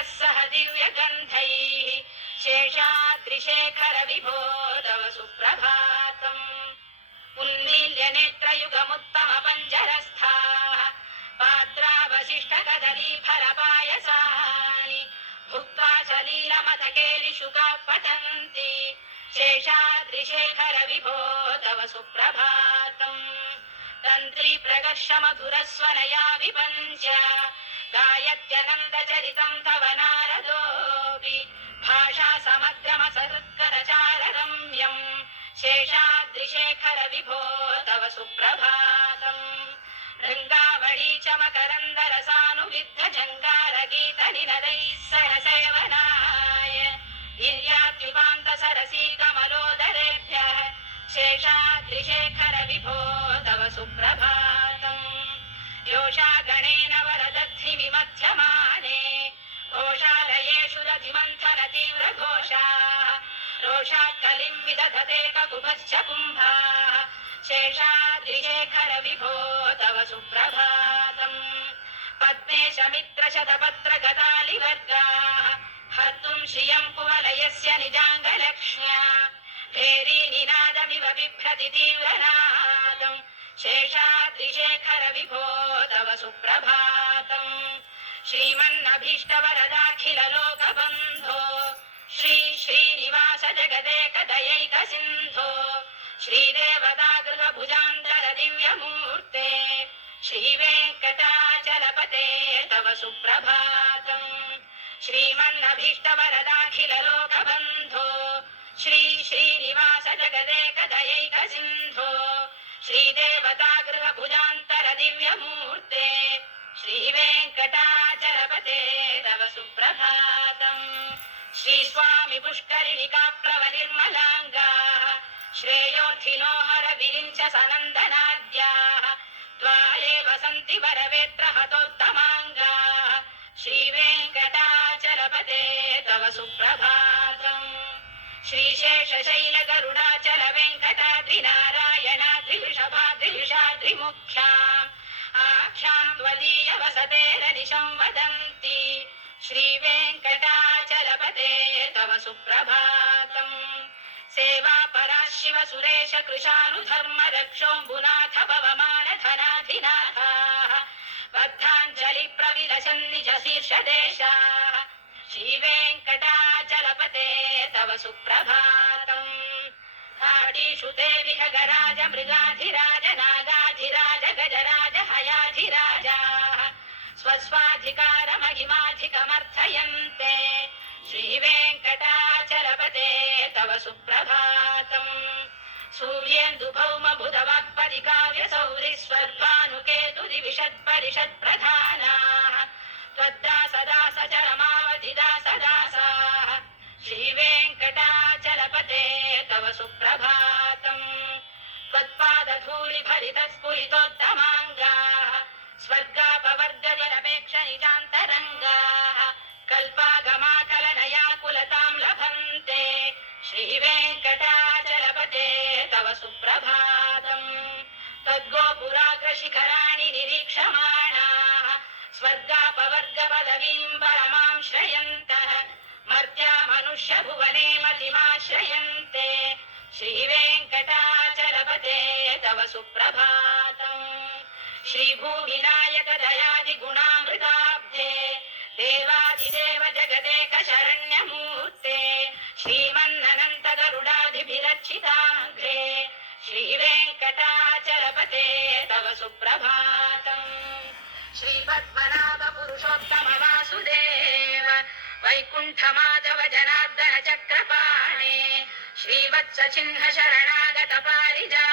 सह दिव्यगन्धैः शेषाद्रिशेखर विभो तव सुप्रभातम् उन्मील्य नेत्रयुगमुत्तम पञ्जरस्थाः पात्रावशिष्टकदली फलपायसानि भुक्त्वा सलीलमथकेलिशुकाः पठन्ति शेषाद्रिशेखर विभो तव सुप्रभातम् तन्त्री प्रकर्ष मधुरस्वनया विपञ्च गायत्यनन्दचरितं तव नारदोऽपि भाषा समग्रमसहृत्करचाररम्यम् शेषाद्रिशेखर विभो तव सुप्रभातम् रङ्गावळी च मकरन्दरसानुविद्धजङ्गारगीतनिनदैः सह सेवनाय गिर्यात्युपान्त सरसी कमलोदरेभ्यः शेषाद्रिशेखर विभो तव सुप्रभातम् योषा गणेन रोषात् कलिं विदधते ककुभश्च कुम्भाः शेषाद्रिशेखर विभो तव सुप्रभातम् पद्मेशमित्रशतपत्रगतालिवर्गाः हर्तुं श्रियं कुवलयस्य निजाङ्गलक्ष्म्या भेरी निनादमिव बिभ्रति तीव्रनादम् शेषाद्रिशेखर विभो तव सुप्रभातम् श्रीमन्नभीष्टवरदाखिललोकबन्धो जगदेकदयैक सिन्धो श्रीदेवतागृहभुजान्तर दिव्यमूर्ते श्रीवेङ्कटाचलपते तव सुप्रभातम्। श्रीमन्नभीष्टवरदाखिललोकबन्धो श्री श्रीनिवास जगदेकदयैक सिन्धो श्रीदेवतागृहभुजान्तर दिव्यमूर्ते श्रीवेङ्कटाचलपते तव सुप्रभातम्। శ్రీస్వామి పుష్కరిణికా ప్రవనిర్మలాంగా శ్రేయోర్థినోహర విరించ సనందనాద్యా ద్వారే వసంతి వరవేత్ర హతోత్తమాంగా శ్రీవేంకటాచలపతే తవ సుప్రభాతం. శ్రీశేషశైల గరుడాచల వెంకటాద్రి నారాయణాద్రి వృషభాద్రి ముఖ్యాం. ఆఖ్యాం త్వదీయ వసతేర నిశం వదంతి శ్రీవేంకటా तव सुप्रभातम्। सेवा परा शिव सुरेश कृशानुधर्म रक्षोऽम्बुनाथ पवमान धनाधिनाथाः। बद्धाञ्जलि प्रविलसन् निज शीर्षदेशाः श्रीवेङ्कटाचलपते तव सुप्रभातम्। घाटीषु ते विहगराज मृगाधिराज, नागाधिराज, गजराज, हयाधिराजाः। स्वस्वाधिकारमहिमाधिकमर्थयन्ते श्रीवेङ्कटाचलपते తవ సుప్రభాతం సూర్యేందు భౌమ బుధ వాక్పది కావ్య సౌరి స్వర్భానుకేతు విషద్ పరిషత్ ప్రధానా త్వద్దా సదా సచరమావధిదా సదాసా శ్రీవేంకటాచలపతే తవ సుప్రభాతం త్వత్పాదధూళిభరిత స్ఫురితోత్తమా श्रीवेङ्कटाचलपते तव सुप्रभातम् तद्गोपुराग्रशिखराणि निरीक्षमाणाः स्वर्गापवर्गपदवीं परमां श्रयन्तः मर्त्या मनुष्यभुवने मतिमाश्रयन्ते श्रीवेङ्कटाचलपते तव सुप्रभातम् श्रीभूविनायक दयादिगुणामृताब्धे देवादिदेव जगदेक शरण्यमूर्ते श्रीमन्ननन्त गरुडादिभिरर्चिताग्रे श्रीवेङ्कटाचलपते तव सुप्रभातम् श्रीपद्मनाभ पुरुषोत्तम वासुदेव वैकुण्ठमाधव जनार्दन चक्रपाणे श्रीवत्स चिह्न शरणागत पारिजा